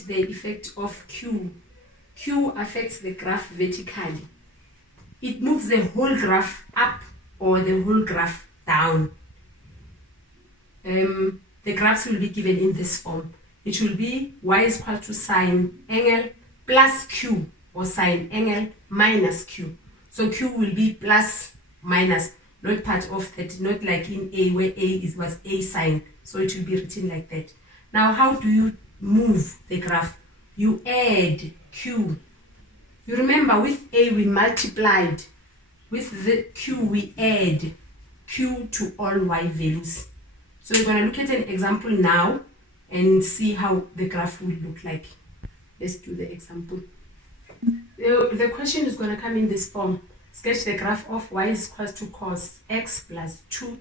at the effect of Q. Q affects the graph vertically. It moves the whole graph up or the whole graph down. The graphs will be given in this form. It will be y is equal to sine angle plus Q, or sine angle minus Q. So Q will be plus minus, not part of that, not like in A where A was A sine. So it will be written like that. Now how do you move the graph? You add Q. You remember with A we multiplied. With the Q we add Q to all y values. So we're going to look at an example now and see how the graph will look like. Let's do the example. The question is going to come in this form. Sketch the graph of y is equal to cos x plus 2,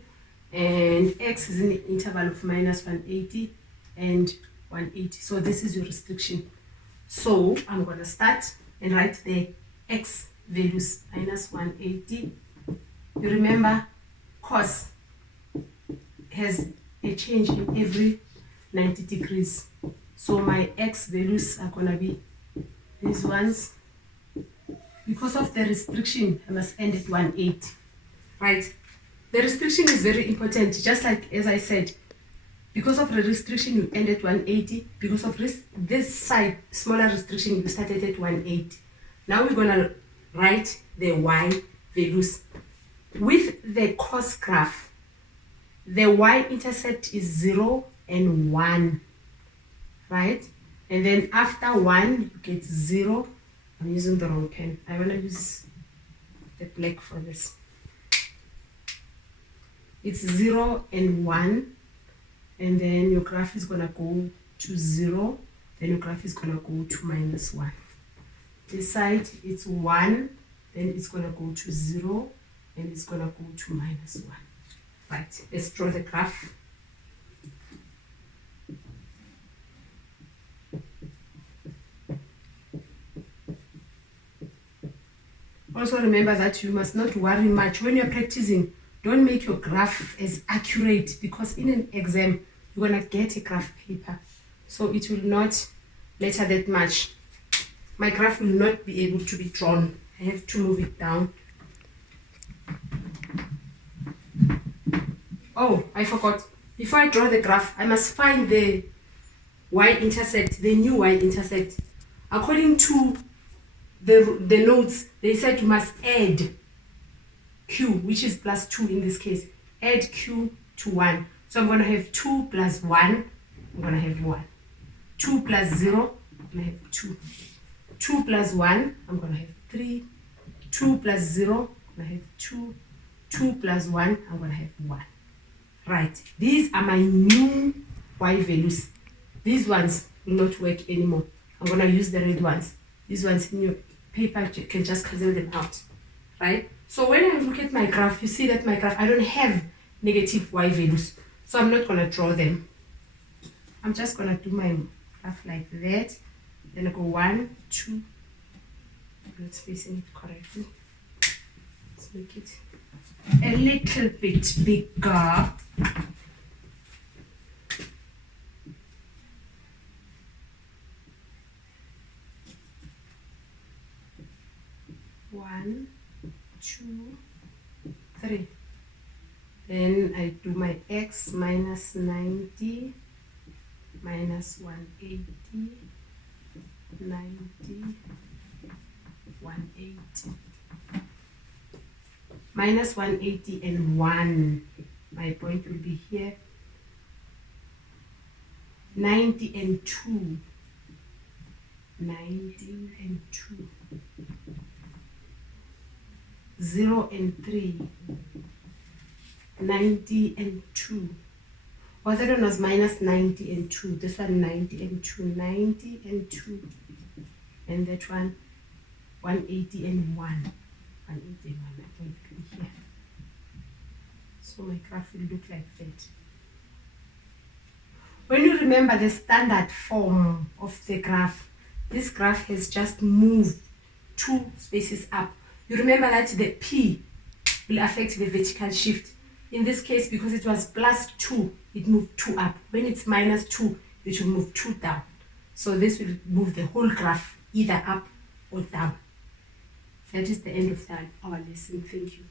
and x is in the interval of minus 180 and 180. So this is your restriction. So I'm going to start and write the x values, minus 180. You remember cos has a change in every 90 degrees. So my x values are going to be these ones. Because of the restriction, I must end at 180. Right? The restriction is very important, just like as I said. Because of the restriction, you end at 180. Because of this side, smaller restriction, you started at 180. Now we're going to write the y values. With the cos graph, the y-intercept is 0 and 1, right? And then after 1, you get 0. I'm using the wrong pen. I want to use the black for this. It's 0 and 1. And then your graph is going to go to 0. Then your graph is going to go to minus 1. This side, it's 1. Then it's going to go to 0. And it's going to go to minus 1. Right, let's draw the graph. Also remember that you must not worry much. When you're practicing, don't make your graph as accurate, because in an exam, you're going to get a graph paper. So it will not matter that much. My graph will not be able to be drawn. I have to move it down. Oh, I forgot. Before I draw the graph, I must find the y-intercept, the new y-intercept. According to the notes, they said you must add Q, which is plus 2 in this case. Add Q to 1. So I'm going to have 2 plus 1. I'm going to have 1. 2 plus 0, I'm going to have 2. 2 plus 1, I'm going to have 3. 2 plus 0, I'm going to have 2. 2 plus 1, I'm going to have 1. Right, these are my new y values. These ones will not work anymore. I'm going to use the red ones. These ones in your paper, you can just cancel them out. Right? So when I look at my graph, you see that my graph, I don't have negative y values. So I'm not going to draw them. I'm just going to do my graph like that. Then I go 1, 2. I'm not spacing it correctly. Let's make it a little bit bigger. One, 2, 3. Then I do my x minus 90 minus 180, 90, 180. Minus 180 and 1. My point will be here. 90 and 2. 90 and 2. 0 and 3. 90 and 2. Or that one was minus 90 and 2. This one 90 and 2. 90 and 2. And that one 180 and 1. 180 and 1. My point will be here. So my graph will look like that. When you remember the standard form of the graph, this graph has just moved 2 spaces up. You remember that the P will affect the vertical shift. In this case, because it was plus 2, it moved 2 up. When it's minus 2, it will move 2 down. So this will move the whole graph either up or down. That is the end of our lesson. Thank you.